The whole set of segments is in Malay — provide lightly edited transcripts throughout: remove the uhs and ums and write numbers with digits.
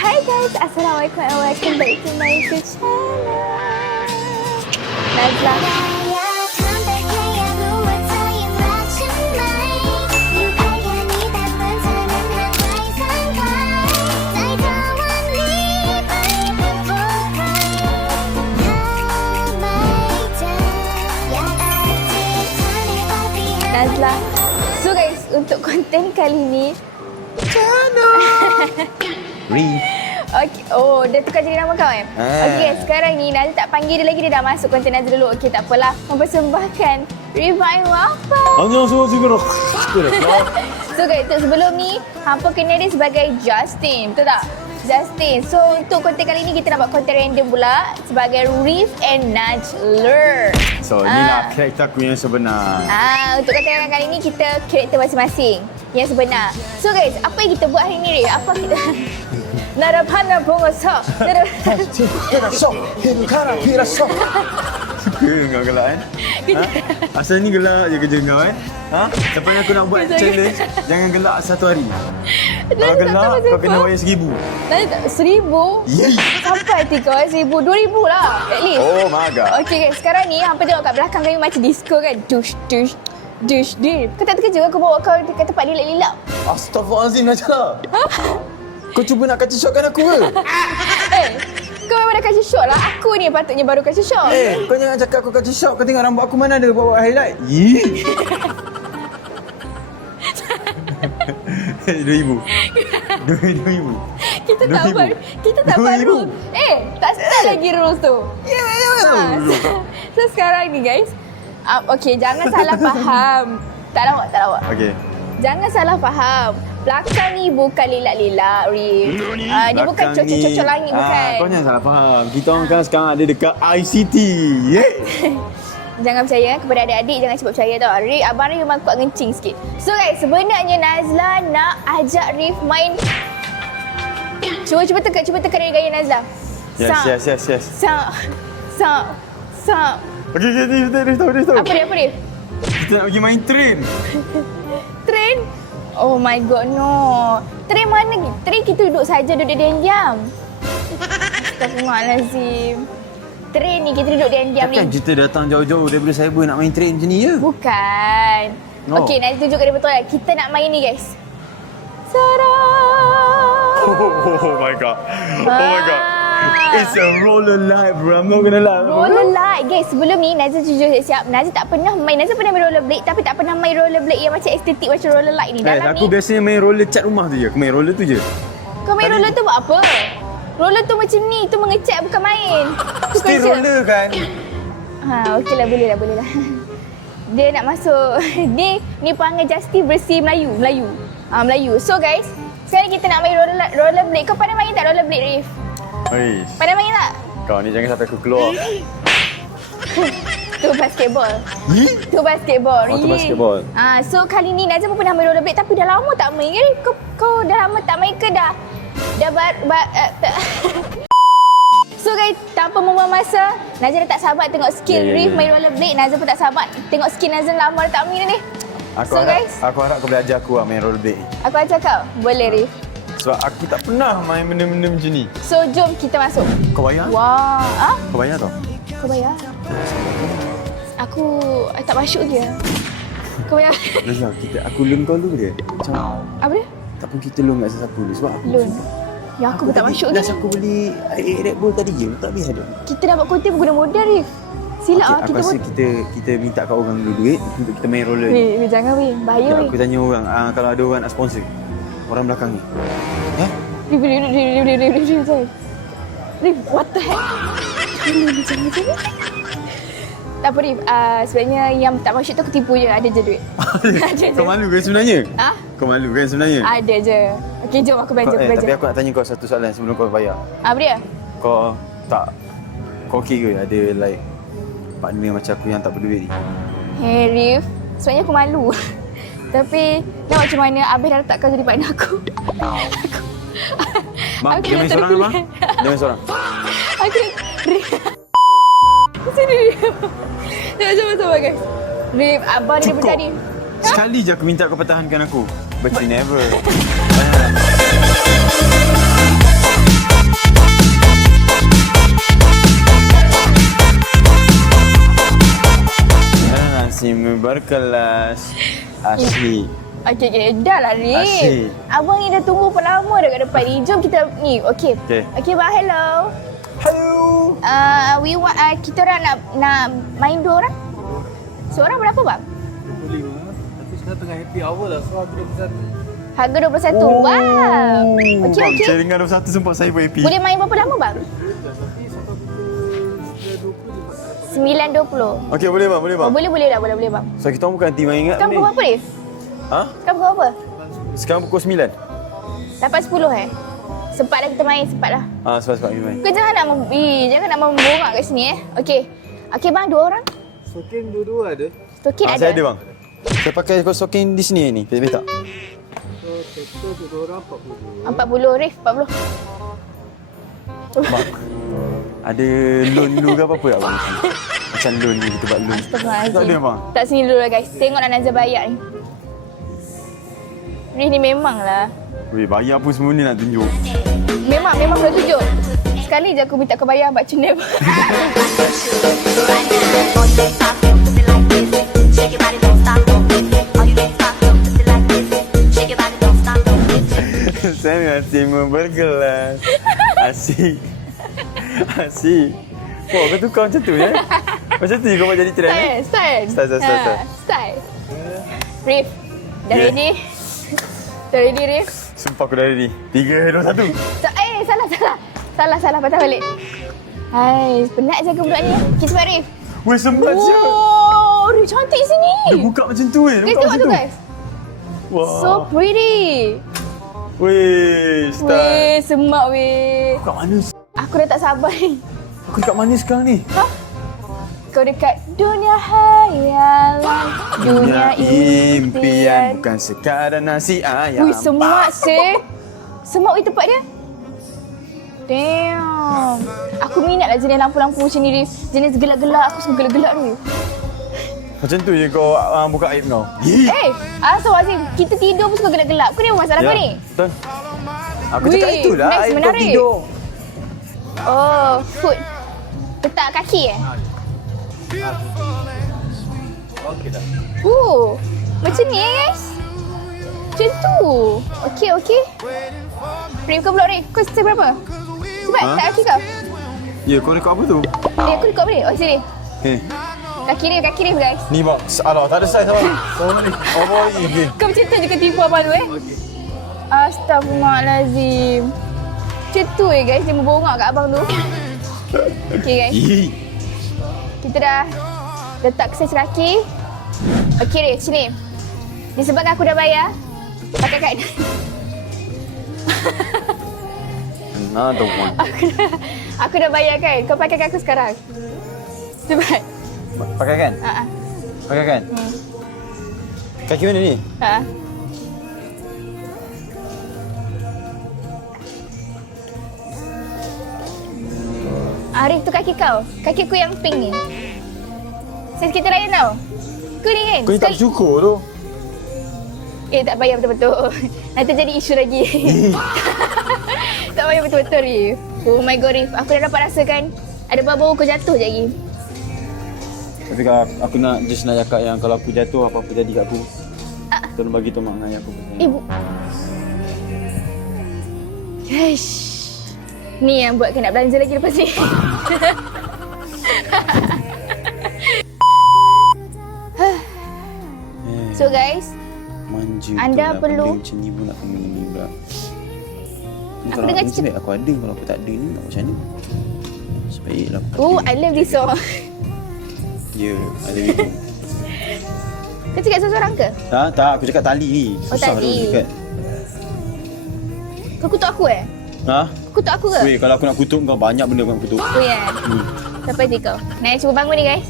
Hi guys, Assalamualaikum and welcome back to my YouTube channel. Nazla. Nazla. So guys, untuk konten kali ni Okay. Oh, dia tukar jadi nama kau kan? Okay, sekarang ni Nazla tak panggil dia lagi, dia dah masuk konten Nazla dulu. Okay, tak apalah. Mempersembahkan Revive Wafa. So guys, sebelum ni hampa kenal dia sebagai Justin, betul tak? Justin. So untuk konten kali ni kita nak buat konten random pula sebagai Reef and Najler. So inilah karakter aku yang sebenar. Untuk konten kali ni kita karakter masing-masing yang sebenar. So guys, apa yang kita buat hari ni, Reef? Apa kita Narapana bungoso. Suka kau gelak kan? Asal ni gelak je kerja kau kan? Lepas ni aku nak buat challenge, jangan gelak satu hari. Kalau gelak, kau kena bayar RM1,000. Nanti 1,000? Yeay! Sampai hati kau 1,000, 2,000 lah at least. Oh my god. Okay guys, sekarang ni hampa tengok kat belakang kami macam disco kan. Dush, dush, dush, dush. Kau tak terkejut aku bawa kau dekat tempat lilap-lilap? Astaghfirullahaladzim Najla. Kau cuba nak kacau shotkan aku ke? Kau memang dah kasih shot lah. Aku ni patutnya baru kasih shot. Kau jangan cakap aku kacau shot. Kau tengok rambut aku mana ada buat highlight. Yee. RM2,000. RM2,000. Kita tak baru. Tak start lagi rules tu. So sekarang ni guys, okay, jangan salah faham. Tak lawak. Okay. Jangan salah faham. Belakang ni bukan lilak-lilak, Reef. Dia bukan cocok-cocok langit, bukan. Kau jangan salah faham. Kita orang kan sekarang ada dekat ICT. Jangan percaya kepada adik-adik, jangan cepat percaya tau. Reef, abang Reef memang kuat ngencing sikit. So guys, sebenarnya Nazla nak ajak Reef main. Cuba teka dari gaya Nazla. Yes. Sa. Okay, Reef tahu. Apa dia? Kita nak pergi main train. Train? Oh my god, no. Train mana? Train kita duduk diam-diam. Astagfirullahalazim. Train ni kita duduk diam-diam ni. Takkan kita datang jauh-jauh daripada cyber nak main train macam ni je? Bukan. No. Okey, nanti tunjukkan dia betul lah. Kita nak main ni guys. Oh my god. It's a roller light, bro. I'm not gonna lie. Roller light. Guys, sebelum ni Nazla jujur siap. Nazla tak pernah main. Nazla pernah main rollerblade tapi tak pernah main rollerblade yang macam estetik macam roller light ni. Dalam aku biasanya main roller cat rumah tu je. Aku main roller tu je. Kau main roller tu buat apa? Roller tu macam ni. Tu mengecat bukan main. Tu still roller kan? Okeylah, boleh lah. Dia nak masuk. Ni perangai Justin bersih Melayu. So guys, sekarang kita nak main rollerblade. Kau pandai main tak rollerblade, Reef? Pandai main tak? Kau ni jangan sampai aku keluar. Tu basketball. Tu basketball. Oh, tu basketball. So kali ni Nazla pun pernah main rollerblade tapi dah lama tak main kan? Kau dah lama tak main ke dah So guys, tanpa membuang masa, Nazla dah tak sabar tengok skill Reef main rollerblade. Nazla pun tak sabar tengok skill Nazla lama dah tak main ni. Aku harap kau boleh ajar aku main rollerblade. Aku ajar kau? Boleh, Reef. Sebab aku tak pernah main benda-benda macam ni. So jom kita masuk. Kau bayar? Wah. Kau bayar tau? Kau bayar? Aku tak masuk dia. Kau bayar? Nazla, aku loan kau dulu dia. Macam apa dia? tak pun kita loan kat sesiapa dulu sebab aku loan. Ya aku pun tak masuk dia. Last aku beli Red Bull tadi je, tak habis ada. Kita dapat konten guna modal, Reef. Silap aku rasa kita minta kat orang dulu duit untuk kita main roller. Weh, jangan weh. Bahaya weh. Aku tanya orang, kalau ada orang nak sponsor. Orang belakang ni. Reef, what the heck? Jangan. Tak apa, Reef. Sebenarnya yang tak masuk tu aku tipu je. Ada je duit. Kau malu kan sebenarnya? Kau malu kan sebenarnya? Ada je. Okey, jom aku belajar. Tapi aku nak tanya kau satu soalan sebelum kau bayar. Apa dia? Kau okey ke ada like partner macam aku yang tak berduit ni? Hey, Reef. Sebenarnya aku malu. Tapi nak macam mana Abis dah letak kau jadi partner aku. Bang, dia main seorang ke bang? Dia main seorang? Aku sini dia. Sama-sama guys. Reef, abang dia bertani. Sekali je aku minta kau pertahankan aku. But you never. berkelas. Asyik. Okay. Dah lah, Rif. Asyik. Abang ni dah tunggu apa lama dah kat depan ni. Jom kita ni. Okay. Okay, bang. Hello. Hello. We want, kita orang nak main 2 orang. Seorang berapa, bang? 25. Tapi sekarang tengah happy hour lah. So harga 21. Harga 21. Wow. Okay. Sharingan 21 sempat saya pun happy. Boleh main berapa lama, bang? Tapi sampai pukul 9.20 9.20. Okey, boleh bang, boleh bang. Oh, boleh dah, boleh bang. So kita orang bukan team yang ingat Sekarang ni. pukul berapa, Rif? Ha? Sekarang pukul berapa? Sekarang pukul 9. Dapat 10 Sempat dah kita main, sempat dah. Sebab ni main. Kau jangan nak membongak kat sini Okey. Okey bang, 2 orang. Sokin dua-dua ada. Tokin ada. Saya ada bang. Saya pakai sokin di sini ni. Petak. So total dua orang 40. 40, Rif, 40. Bang. Ada loan dulu ke apa-apa tak bang? Macam loan ni, kita buat loan. Astagfirullahaladzim. Tak ada bang. Tak sini dulu lah guys. Tengoklah Nazar bayar ni. Rif ni memang lah. Weh, bayar pun semua ni nak tunjuk. Memang boleh tunjuk. Sekali je aku minta kau bayar Mbak Cuneb. Saya masih berkelas. Asyik. Wah, kau tukar macam tu ya? Macam tu kau buat jadi trend eh? Style. Style. Rif, dah Yeah. ready? Dah ready, Rif? Sumpah aku dah ready. 3, 2, 1. Salah. Patah balik. Hai, penat je ke budak ni. Okay, cepat, Rif. Weh, sempat je. Oh, Rif cantik sini. Dia buka macam tu Guys, tengok tu, guys. Wah. So pretty. Weh, start. Weh, semak weh. Kat mana? Aku dah tak sabar ni. Aku dekat mana sekarang ni? Kau dekat dunia hayalan, dunia impian. Bukan sekadar nasi ayam. Wih, semak sih. Semak weh tempat dia. Damn. Aku minat lah jenis lampu-lampu macam ni, Rif. Jenis gelap-gelap. Aku suka gelap-gelap ni. Macam tu je kau buka aib kau. Astagfirullahaladzim. Kita tidur pun suka gelap-gelap. Kau ni apa masalah kau ni? Betul. Aku Wih, cakap itulah nice, aib kau menarik. tidur. Oh, foot. Letak kaki Okey dah. Macam ni guys. Macam tu. Okey. Rif kau pula, Rif. Kau stay berapa? Cepat, tak kaki kau. Ya, kau rekod apa tu? Aku rekod apa ni? Oh, sini. Okay. Kaki Rif guys. Ni bang. Alah, tak ada saiz abang. Oh, ni. Kau macam tu je kau tipu abang tu Astaghfirullahaladzim. Macam tu guys, dia membongak kat abang tu. Okay guys. Kita dah letak saiz kaki. Okay Rif, sini. Disebabkan aku dah bayar, pakai kad. Another one. Aku dah bayar kan? Kau pakai kat aku sekarang. Cepat. Pakai kan? Ha. Pakai kan? Kaki mana ni? Ha. Arif tu kaki kau. Kaki aku yang pink ni. Saiz kita lain tau. Kau ni kan? Kau ni tak bersyukur tu. Tak bayar betul-betul. Nanti jadi isu lagi. Tak bayar betul-betul, Rif. Oh my god, Rif. Aku dah dapat rasakan ada bau-bau kau jatuh je lagi. Tapi kalau aku nak cakap yang kalau aku jatuh apa-apa jadi kat aku. Tolong bagi tahu mak dengan ayah aku. Ibu. Gosh. Ni yang buatkan nak belanja lagi lepas ni. So guys, manja anda tu lah, perlu- benda macam ni pun nak kena ni pula. Ni Aku kalau dengar macam ni aku ada, kalau aku tak ada ni nak macam mana? Sebaiklah aku oh, ada. I love this song. Ya, ada itu. Kau cakap seorang ke? Tak, aku cakap tali ni. Oh, Susah tali. tu cakap. Kau kutuk aku Ha? Kutuk aku ke? Weh, kalau aku nak kutuk kau banyak benda aku nak kutuk. Oh ya. Sampai hati kau. Nice, cuba bangun ni guys.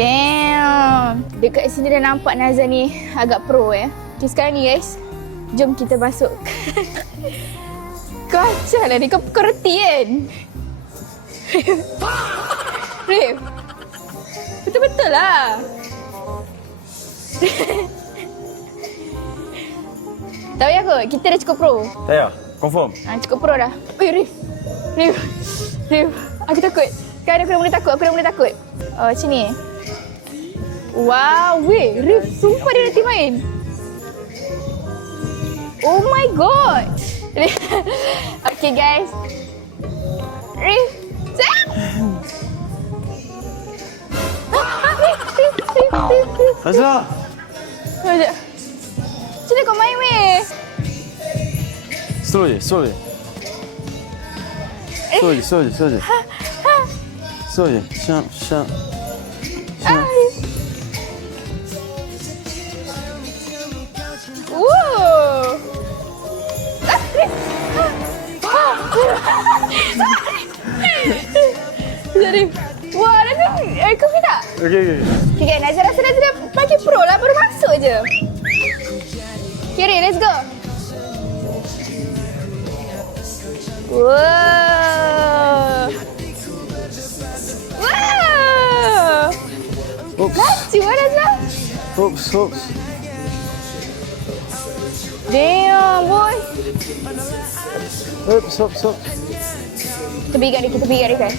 Damn. Dekat sini dah nampak Nazar ni agak pro Okay, sekarang ni guys. Jom kita masuk. Kau acah lah ni. Kau reti kan? Rif. Betul-betul lah. Tak payah kot. Kita dah cukup pro. Tak payah? Confirm? Cukup pro dah. Oi, Rif. Aku takut. Sekarang aku dah mula takut. Oh, macam ni. Wow, weh, Rif, sumpah dia nanti main. Oh my god. Okay guys. Rif. Rif. Azra. Sekejap. Macam mana kau main weh? Slow je. Slow je. Sharp. Wow. Jadi, wah, dah ni. Kau kena tak? Okay. Okay, guys, Nazir rasa Nazir dah makin pro lah. Baru masuk je. Okay, Ray, let's go. Wow. Oops. Laju lah, Nazir. Oops. Damn, boy. Oops. Kita pergi kat dia, kan?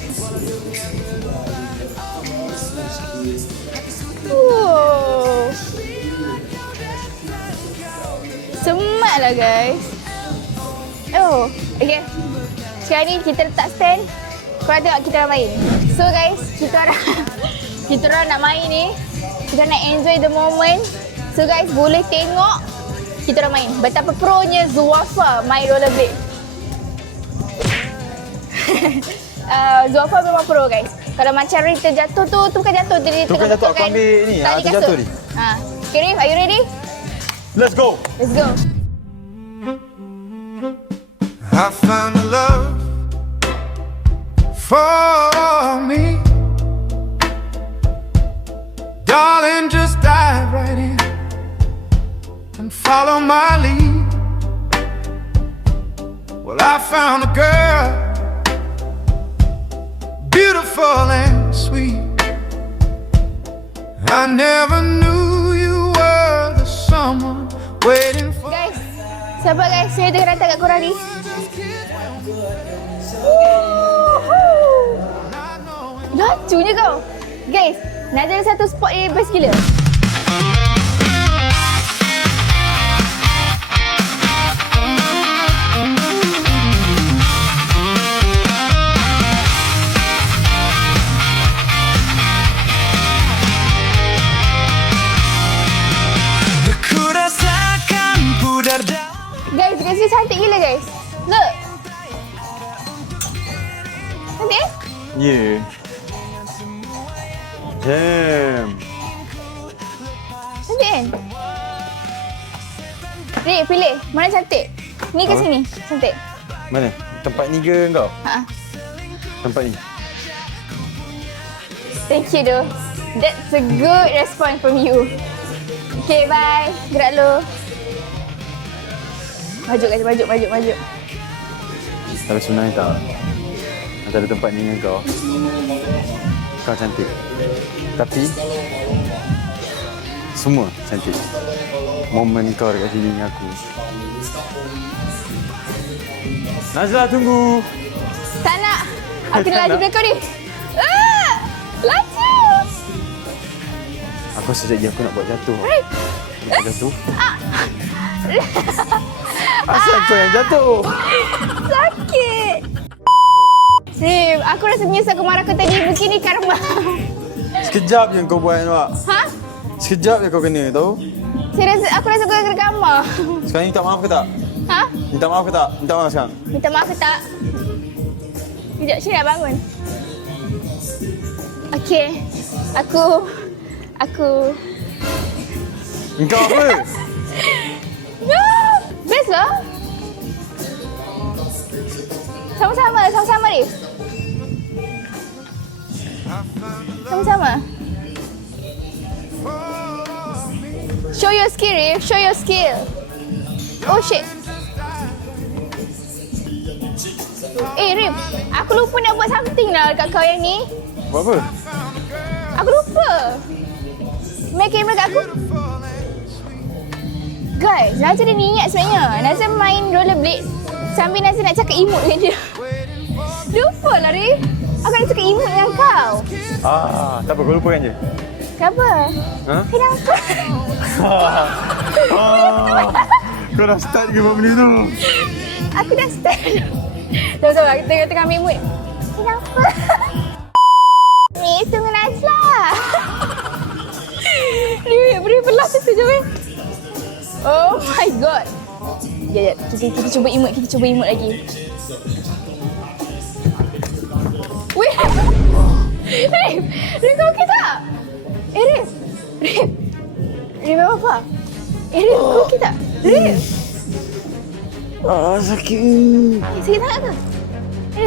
Wow. Semat lah, guys. Oh, okay. Sekarang ni kita letak stand. Korang tengok kita nak main. So guys, kita orang nak main ni. Kita nak enjoy the moment. So guys, boleh tengok kita orang main. Betapa pro-nya Zuafa main rollerblade. Zuafa memang pro, guys. Kalau macam Ray terjatuh tu bukan jatuh. Dia Tu kan jatuh, aku ambil ni. tali Terjatuh kasut. ni. Okay, Rif, are you ready? Let's go. Let's go. I found a love for me. Darling, just dive right in and follow my lead. Well, I found a girl, beautiful and sweet. I never knew you were the someone waiting for. Guys, sabar guys. Saya tengah datang kat korang ni. Lajunya kau. Guys, Nazir ada satu spot yang best gila. Guys, dia cantik gila guys. Look. Cantik? Yeah. Damn. Cantik kan? Rik, pilih. Mana cantik? Ni ke Apa? sini? Cantik. Mana? Tempat ni ke kau? Ha. Tempat ni. Thank you doh. That's a good response from you. Okay, bye. Gerak lu. Maju guys, maju. Tapi sebenarnya tak. Antara tempat ni dengan kau cantik. Tapi semua cantik. Momen kau dekat sini dengan aku. Nazla, tunggu. Tak nak. Aku nak laju belakang ni. Laju. Aku sejak aku nak buat jatuh. Rik. Nak buat jatuh. Asal kau yang jatuh? Sakit. Rim, aku rasa menyesal aku marah kau tadi. Mungkin ni karma. Sekejap je kau buat nampak. Ha? Sekejap je kau kena tahu. Aku rasa kau kena karma. Sekarang ni minta maaf ke tak? Ha? Minta maaf ke tak? Minta maaf sekarang. Minta maaf ke tak? Sekejap, Syed nak bangun. Okey. Aku... Engkau apa? Best lah. Sama-sama Rif. Sama-sama. Show your skill, Rif. Show your skill. Oh shit. Rif. Aku lupa nak buat something lah dekat kau yang ni. Buat apa? Aku lupa. Main kamera kat aku. Guys, Nazir ada niat sebenarnya. Nazir main rollerblade sambil Nazir nak cakap emote dengan dia. Lupa lah, Rif. Aku nak suka imut dengan kau. Tak apa, kau lupakan je. Kenapa? Ha? Kenapa? Kau dah start ke buat benda tu? Aku dah start. Sama-sama, kita tengah ambil imut. Kenapa? Ni, tunggu Najla. Beri belah tu je, weh. Oh my god. Ya, kita cuba imut, lagi. Weh. Rif, kau okey tak? Rif, apa? Rif, kau okey tak? Rif. Sakit. Sakit sangat ke?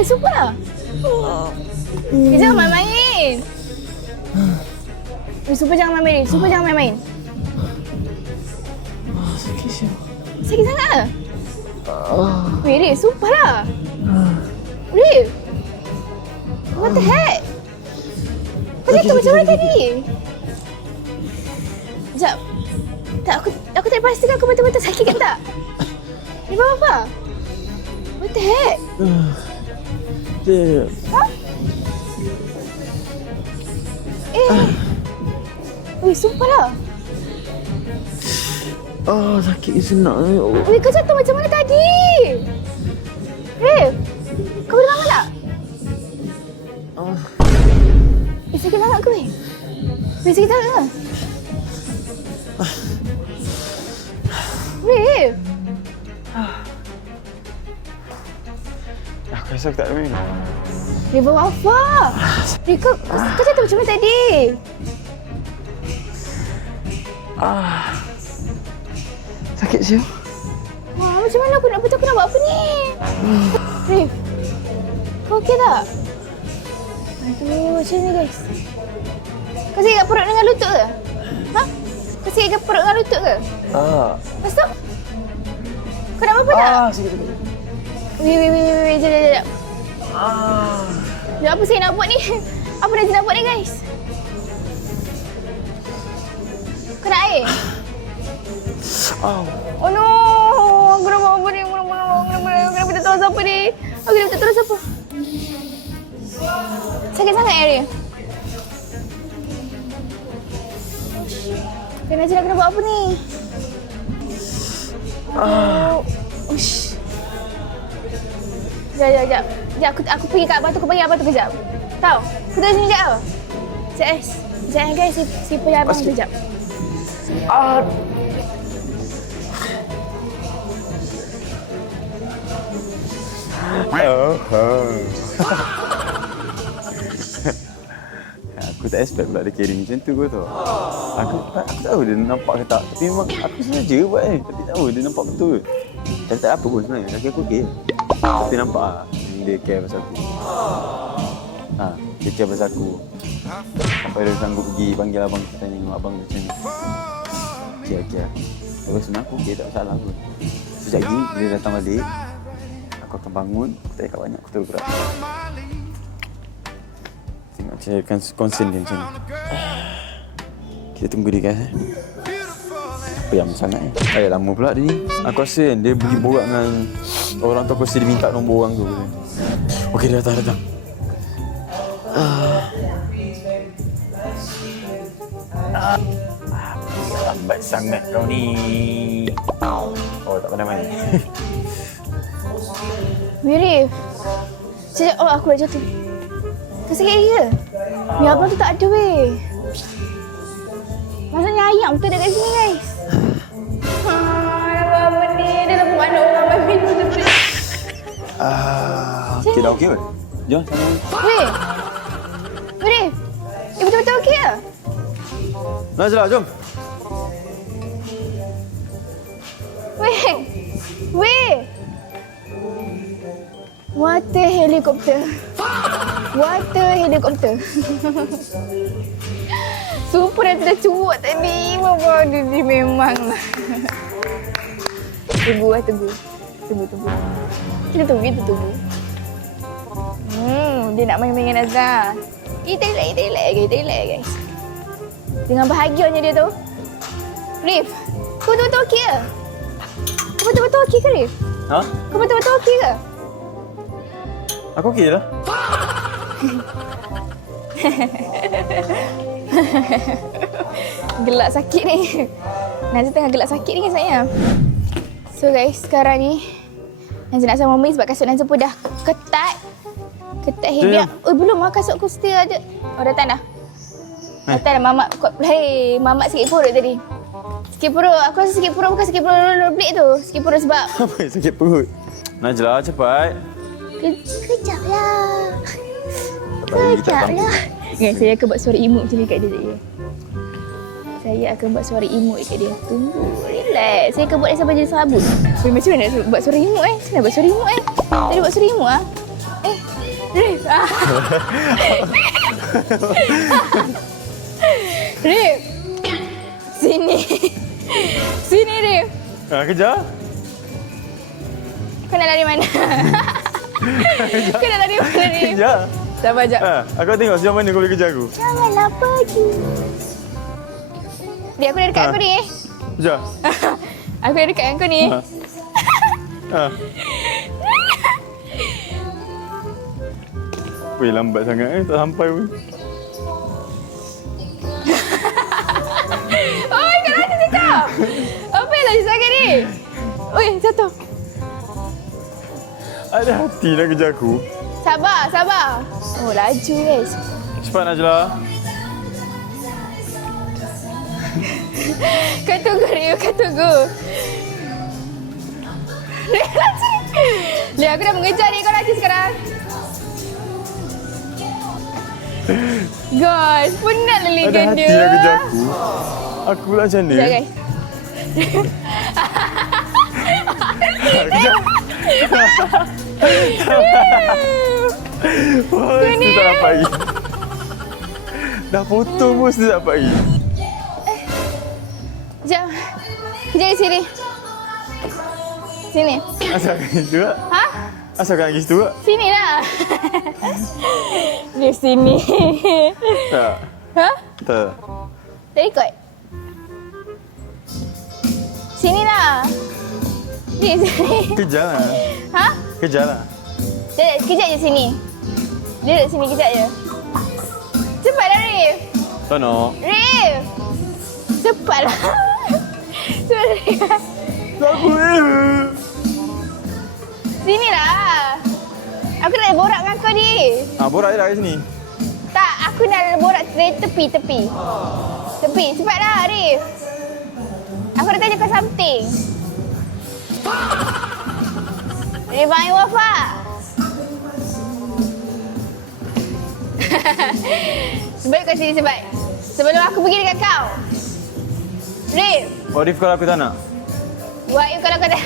Super lah. Jangan main-main. Super jangan main-main. Sakit sangat ke? Weh, Rif, super lah. Rif. What the heck? Kau jatuh macam mana tadi? Sekejap. Tak, aku tak pastikan kau betul-betul sakit ke tak? Ni apa? What the heck? Ha? Weh, sumpah lah. Sakit senak. Weh, kau jatuh macam mana tadi? Rif, kau boleh bangun tak? Sakit sangat ke, weh? Sakit sangat ke? Rif. Aku rasa aku tak ada main. Rif, buat apa? Rif, kau jatuh macam mana tadi? Sakit siap. Macam mana aku nak buat apa ni? Rif, kau okey tak? Aduh, macam ni guys. Kau sakit kat perut dengan lutut ke? Ha? Kau sakit kat perut dengan lutut ke? Lepas tu? Kau nak apa tak? Sakit. Wait, jap. Apa saya nak buat ni? Apa Najib nak buat ni guys? Kau nak air? Oh no! Aku nak buat apa ni? Aku nak minta tolong siapa ni? Aku nak minta tolong siapa? Sakit sangat area. Najib nak kena buat apa ni? Ush. Sekejap. Aku pergi kat abang tu, kejap. Tahu? Aku tunggu sini sekejap tau. Sekejap guys, saya pergi abang tu sekejap. Aku tak expect pula dia carry macam tu kau tahu. Aku tahu dia nampak ke tak. Tapi memang aku sengaja buat Tapi tahu dia nampak betul. Tapi tak apa pun sebenarnya. Kaki aku okey. Tapi nampak lah dia care pasal aku. Dia care pasal aku. Sampai dia sanggup pergi panggil abang tu, tanya abang tu macam ni. Okey. Tapi sebenarnya aku okey, tak masalah pun. Sekejap lagi dia datang balik. Aku akan bangun, aku tak ikat banyak, aku terus gerak. Tengok carikan concern dia macam ni. Kita tunggu dia guys. Payam sangat lama pula dia ni. Aku rasa kan dia pergi borak dengan orang tu. Aku rasa dia minta nombor orang tu. Okey, dia datang. Lambat sangat kau ni. Oh, tak pandai main. Mirif. Sekejap, aku dah jatuh. Kau sakit lagi ke? Ya, abang tu tak ada weh. Maksudnya ayam tu dekat sini guys. Apa ni? Dia dah mana orang main minum tu. Okey, dah okey ke? Jom, sama. Weh. Mirif. Betul-betul okey ke? Najlah, jom. Weh. Water helikopter. Super dah cuak tadi. Bapa dia memanglah. Tunggu. Kita tunggu. Dia nak main-main dengan Azhar. Kita relax guys. Dengan bahagianya dia tu. Rif, kau betul-betul okey ke? Kau betul-betul okey ke, Rif? Ha? Kau betul-betul okey ke? Aku okey lah. Gelak sakit ni. Nazli tengah gelak sakit ni saya. So guys, sekarang ni Nazli nak sama Mami sebab kasut Nazli pun dah ketat. Ketat heavy. Oh belum lah, kasut aku still ada. Oh datang dah. Datang dah mamak. Hei, mamak sikit perut tadi. Sikit perut. Aku rasa sikit perut bukan sikit perut rollerblade tu. Sikit perut sebab Apa yang sakit perut? Najla, cepat. Kejap lah. Baik, kita Kejap tampil. lah. Okay, saya akan buat suara imut macam ni kat dia sekejap ya. Saya akan buat suara imut dekat dia. Tunggu, relax. Saya akan buat dia sampai jadi sabut. Macam mana nak buat suara imut Macam mana buat suara imut Tadi buat suara imut Rif. Rif. Sini. Sini Rif. Kejar. Kau nak lari mana? Kau nak lari mana Rif? Kejar. Sabar jap. Aku tengok sejauh mana kau boleh kejar aku. Janganlah pergi. Dia aku dah dekat aku ni. Kejar. Aku dah dekat aku ni. Weh, lambat sangat tak sampai pun. Oi, kau rasa cakap? Apa yang lagi sangat ni? Oi, jatuh. Ada hati nak kejar aku. Sabar, sabar. Oh, laju guys. Cepat Najla. Kau tunggu, Rio. Kau tunggu. Rio, laju. Rio, aku dah mengejar ni. Kau laju sekarang. Guys, penatlah Ada legend hati dia. nak kejar aku. Aku pula macam ni. Sekejap guys. Kejar. Wah, mesti tak dapat lagi. Dah potong pun mesti tak dapat lagi. Sekejap. Kejap di sini. Sini. Asalkan itu tak? Ha? Asalkan lagi situ tak? Sini lah. Di sini. Tak. Ha? Tak. Tak ikut? Sini lah. Di sini. Kejar lah. Ha? Kejar lah. Kejap je sini. Dia duduk sini kejap je. Cepatlah Rif. Tono. Rif. Cepatlah. Cepat Rif. Aku Sini lah. Aku nak borak dengan kau ni. borak je lah kat sini. Tak, aku nak borak dari tepi. Tepi. Cepatlah Rif. Aku nak tanya kau something. Rif main Wafa. Sebelum kau sini sebab sebelum aku pergi dekat kau. Rif. Oh, Rif kalau aku tak nak? Buat you kalau kau tak.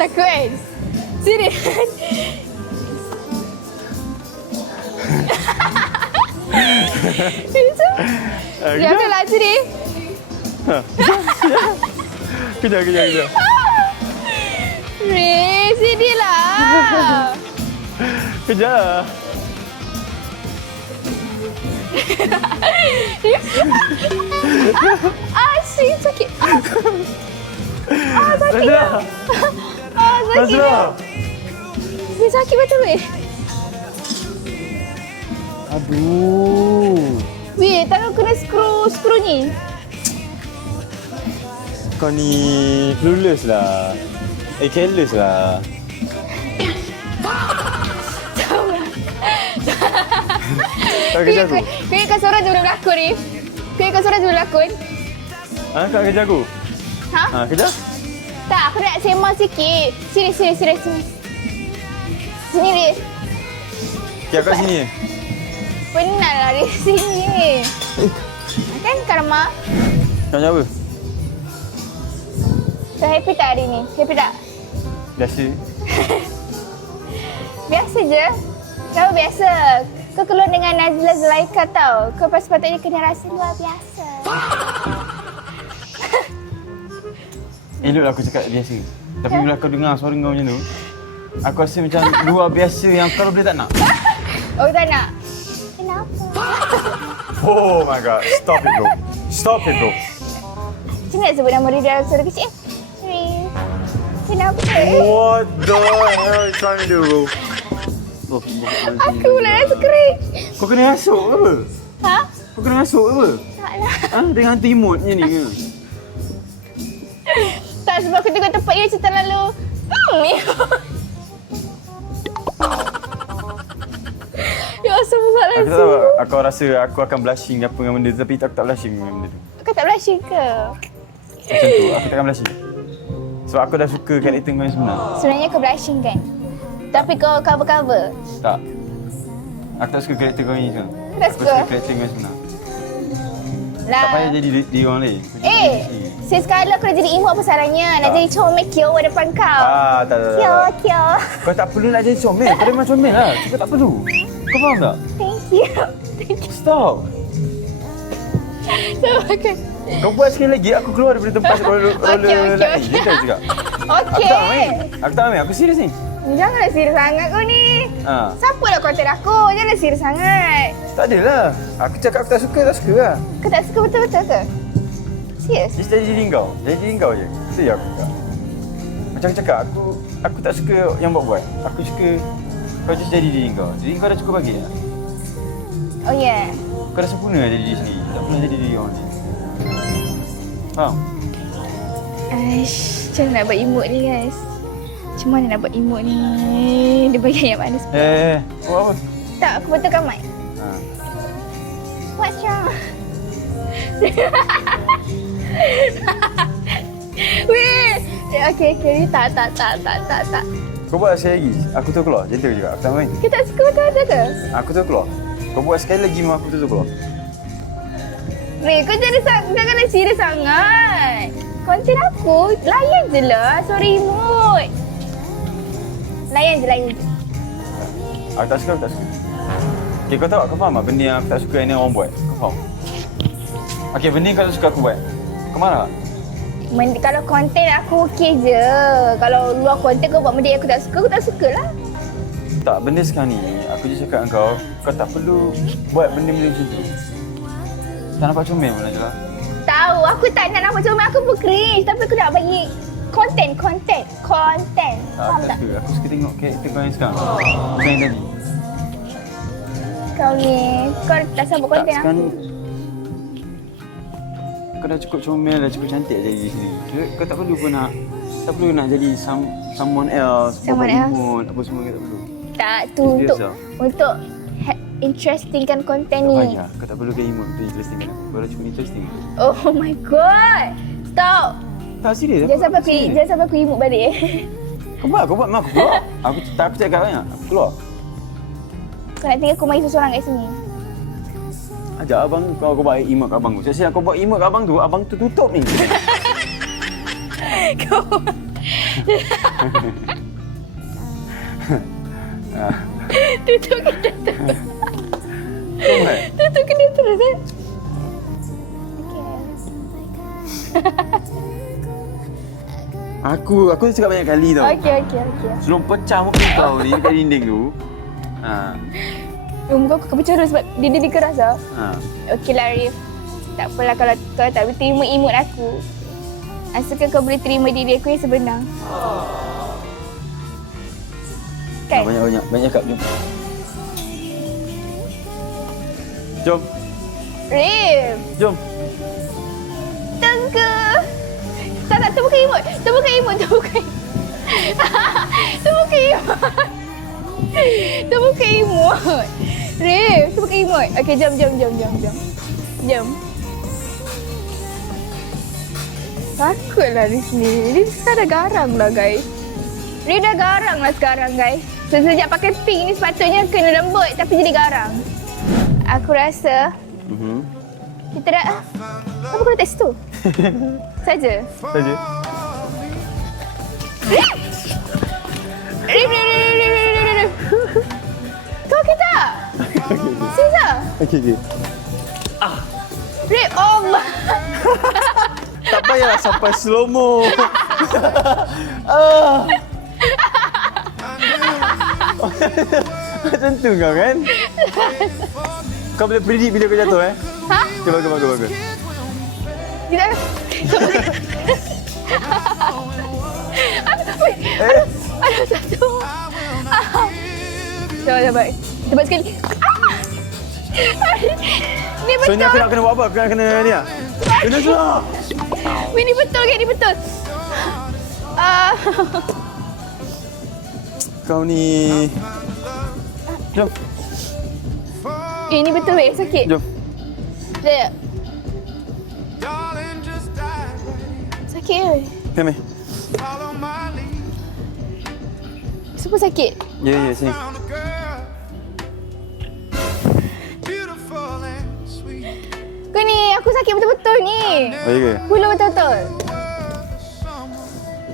Takut kan? Sini. Dia ambil lah sini. Kejar. Rif, sini lah. Kejar. Asyik sakit. Sakit. Najla. Sakit. Najla. Dia sakit betul weh. Aduh. Weh, tangan kena skru ni. Kau ni clueless lah. Careless lah. Kau kejar aku? Kau ingatkan suara je belum berlakon, Rif. Kau ingatkan suara je belum berlakon. Kau kejar aku? Ha? Kejar? Tak, aku nak sembang sikit. Sini. Sini, Rif. Okay, aku kat sini. Penatlah, Rif. Sini. Kan, Karma? Kau macam apa? Kau happy tak hari ni? Happy tak? Biasa. Biasa je. Kau biasa. Kau keluar dengan Nazla Zulaika tau. Kau sepatutnya kena rasa luar biasa. Elok aku cakap biasa. Tapi bila kau dengar suara kau macam tu, aku rasa macam luar biasa yang kau boleh tak nak. Oh, tak nak? Kenapa? Oh my god. Stop it bro. Stop it bro. Macam mana nak sebut nama Rif dalam suara kecil? Rif. kenapa? What the hell you trying to do, bro? Oh, Aku pula rasa kering. kau kena masuk ke apa? Ha? Kau kena masuk ke apa? Taklah. Ha? Dengan hantu emotnya ni ke? Tak, sebab aku tengok tempat dia macam terlalu... Ya, semua Aku tak tahu, aku rasa aku akan blushing apa dengan benda tu, tapi aku tak blushing dengan benda tu. Kau tak blushing ke? Macam tu, aku takkan blushing. Sebab aku dah suka karakter kau yang sebenar. Sebenarnya kau blushing kan? Tapi kau cover-cover. Tak. Aku tak suka karakter kau ni sebenarnya. Tak Aku suka? suka karakter kau yang sebenar. Tak payah jadi diri orang lain. Kau jadi diri sendiri. Sekali aku dah jadi imut apa salahnya? Nak Tak. jadi comel kio depan kau. Tak. Kio. Kau tak perlu nak jadi comel. Kau memang comel lah. Kau tak perlu. Kau faham tak? Thank you. Stop. So, okay. Kau buat sekali lagi, aku keluar daripada tempat roller Okey. lelaki. Dia dah cakap. Okay. Aku tak main. Aku serius ni. Janganlah serius sangat kau ni. Ha. Siapa nak konten aku? Janganlah serius sangat. Tak adalah. Aku cakap aku tak suka lah. Kau tak suka betul-betul ke? Serius? Just jadi diri kau. Jadi diri kau je. Itu je aku cakap. Macam aku cakap, aku tak suka yang buat-buat. Aku suka kau just jadi diri kau. Diri kau dah cukup bagus lah. Oh yeah. Kau dah sempurna jadi diri sendiri. Tak pernah jadi diri orang lain. Faham? Aish, macam mana nak buat emot ni guys? Macam mana nak buat emot ni? Dia bagi yang mana sebab? Buat apa? Tak, aku betulkan mic. Ha. What's wrong? Weh! Okay, ni tak. Kau buat sekali lagi. Aku tu keluar. Gentle juga. Aku tak main. Kau tak suka betul-betul ke? Aku tu keluar. Kau buat sekali lagi memang aku tu keluar. Weh, kau janganlah serius sangat. Konten aku, layan je lah. Sorry, mood. Layan je. Aku tak suka. Okay, kau tahu, kau faham tak benda yang aku tak suka yang orang buat? Kau faham? Okay, benda yang kau tak suka aku buat. Kau marah tak? Kalau konten aku okey je. Kalau luar konten kau buat benda yang aku tak suka lah. Tak, benda sekarang ni, aku je cakap dengan kau tak perlu buat benda-benda macam tu. Tak nampak comel pun je lah. Tahu, aku tak nak nampak comel, aku pun cringe. Tapi aku nak bagi konten. Faham Aku tak? suka. Aku suka tengok karakter kau yang sekarang. Bukan yang tadi. Kau ni, kau tak sambut konten Tak, sekarang aku. ni kau dah cukup comel, dah cukup cantik jadi diri sendiri. Kau tak perlu pun nak jadi someone else. Someone buat else. emote, apa semua kau tak perlu. Tak, tu Serius untuk tak? untuk interestingkan konten Tak ni. payah. Kau tak perlu ke emote tu interesting kan? Kau dah cukup interesting. Oh my god. Stop. Tak, serius. Jangan sampai aku imut balik. Kau buat, memang aku keluar. Aku cakap banyak. Aku keluar. Kau nak tinggal aku main seorang kat sini. Ajak abang kau buat emote kat abang tu. Siap-siap kau buat emote kat abang tu tutup ni. Kau tutup kena terus. Kau buat. Tutup kena terus eh. Aku dah cakap banyak kali tau. Okey. Sebelum pecah muka kau ni dekat dinding tu. Muka aku bercerut sebab dia keras tau. Okeylah Arif. Tak apalah kalau kau tak boleh terima imut aku. Asalkan kau boleh terima diri aku yang sebenar. Kan? Banyak cakap. Jom. Arif. Jom. Tengke. Tak, terbuka imut. Terbuka imut. Rif, terbuka imut. Okey, jom. Takutlah di sini. Dia sekarang dah garang lah guys. Rif dah garang lah sekarang guys. Sejak pakai pink ni sepatutnya kena lembut tapi jadi garang. Aku rasa kita dah... Apa kau letak situ? Saja. Rif. Kau okey tak? Serius tak? Okey. Rif, oh my. Tak payahlah sampai slow mo. Macam tu kau kan? Kau boleh predict bila kau jatuh Ha? Bagus. Kita... Aduh, satu. Sabar. Cepat sekali. Ni So betul. ni aku nak kena buat apa? Aku nak kena ni lah. Kena juga. Ini betul ke? Ini betul. Kau ni. Jom. Ini betul weh, sakit. Jom. Sekejap. Darling, just dive right in. Sakit weh. Kami. Follow my lead. Super sakit. Ya, sini. Found a girl, beautiful and sweet. Kau ni, aku sakit betul-betul ni. Oh, ya ke? Puluh betul-betul. Someone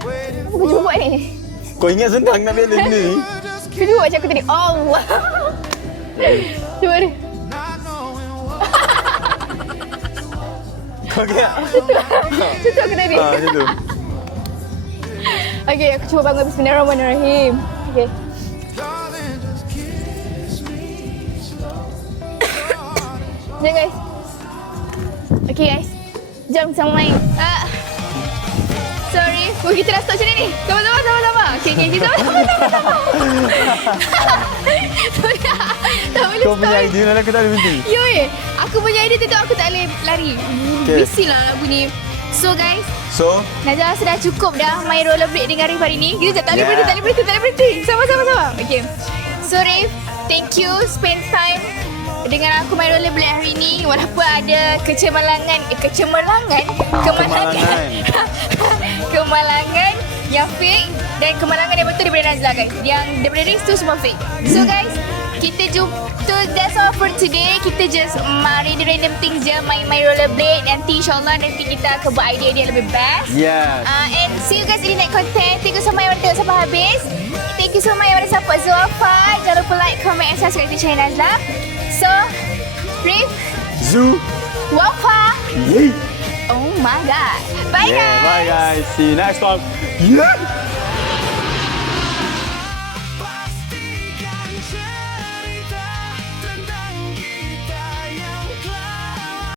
waiting Apa kau cuba buat ni? Kau ingat senang nak bela benda ni? Kau cuba buat macam aku tadi. Allah. Cuba ni. not knowing what. Kau ingat? Cuba aku tadi. Macam tu. Okey, aku cuba bangun. Bismillahirrahmanirrahim. Okey. Darling, just kiss me slow. Jom guys. Okay guys. Jom sama main. Sorry. Oh, kita dah stop macam ni. Sama-sama. Okay. Sama-sama. Tak boleh Kau stop. punya idea lah, aku tak boleh berhenti. Yo, aku punya idea tu aku tak boleh lari. Okay. Bising lah lagu ni. So guys, So, Najlah rasa dah cukup dah main rollerblade dengan Rif hari ni. Kita tak boleh Yeah. berhenti. Sama. Okay. So Rif, thank you spend time dengan aku main rollerblade hari ni. Walaupun ada kemalangan yang fake dan kemalangan yang betul daripada Najlah guys. Yang daripada Rif tu semua fake. So guys, kita jumpa. That's all for today. Kita just random things je, main rollerblade. Nanti insyaAllah kita akan buat idea yang lebih best. yes. And see you guys in the next content. Thank you so much yang dah tengok sampai habis. Thank you so much yang dah support Zulfa. Jangan lupa like, comment and subscribe to channel Najlah. So, Rif, Zoo. Wafa. Yay. Oh my god. Bye Yeah, guys. bye guys. See you next time. Yeah.